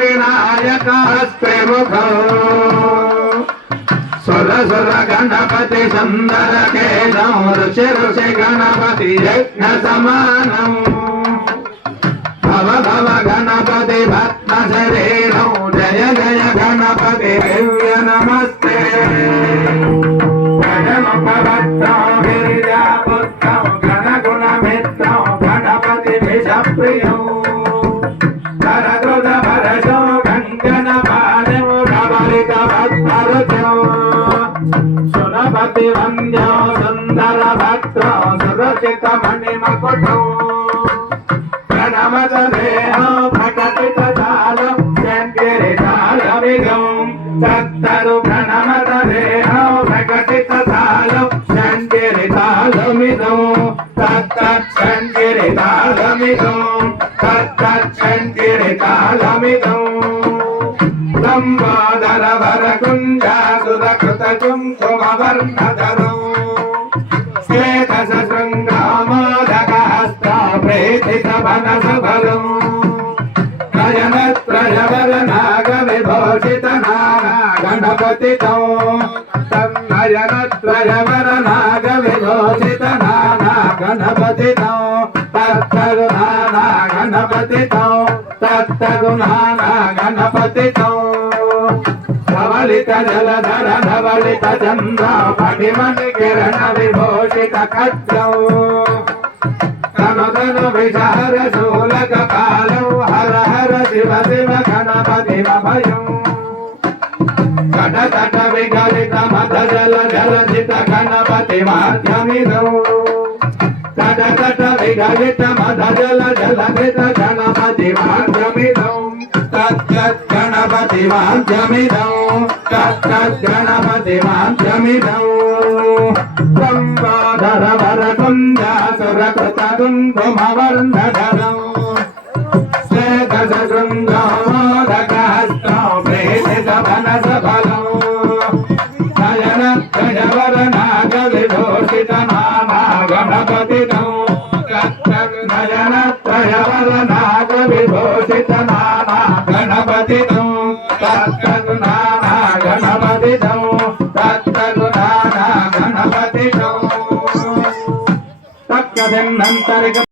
विनायकास्ते मुखौ सुर सुर गणपति सुंदर केशौ ऋषि ऋषि गणपति यज्ञ समानौ भव भव गणपति भक्त शरीरौ जय जय गणपति दिव्य नमस्ते गणमुखभक्तौ गिरिजापुत्रौ गणगुणमित्रौ गणपति विषप्रियौ करद्रुत भरसौ गङ्गनपालौ धवलित भक्तरुचौ सुरपति वन्द्यौ सुन्दर भक्तौ सुरचित मणिमकुटौ प्रणमत देहौ प्रकटित तालौ शङ्किरितालमिदौ तत्तरु प्रणमत देहौ प्रकटित तालौ शङ्किरितालमिदौ तत्तत् शङ्किरितालमिदौ तत्तत् शङ्किरितालमिदौ लम्बोदर वरकुञ्जासुरकृत कुङ्कुमवर्णधरौ श्वेतशृङ्गामोदकहस्तौ प्रीतिसवनसफलौ नयनत्रयवरनागविभूषितनाना गणपतितौ तन्नयनत्रयवरनागविभूषितनाना गणपतितौ तत्तगुणाना गणपतितौ तत्तगुणाना गणपतितौ धवलित जलधर धवलित चन्द्रौ फणिमणि किरण विभूषित खड्गौ तनु तनु विचार शूलक कालौ हर हर शिव शिव गणपति भयौ कटतट विगलित मद जल जलधित गणपति माध्यमिदौ कटतट विगलित मद जल जलधित गणपति माध्यमिदौ तत्तत् गणपति माध्यमिदौ तत्तत् गणपति माध्यमिदौ लम्बोदर वरकुञ्जासुरकृत कुङ्कुमवर्णधरौ श्वेतशृङ्गामोदकहस्तौ प्रीतिसवनसफलौ नयनत्रयवरनागविभूषितनामा गणपतितौ नयनत्रयवरनागविभूषितनामा गणपतितौ तत्तगुणाना गणपतितौ तत्तगुणाना गणपतितौ तत्कथिन्नन्तरिक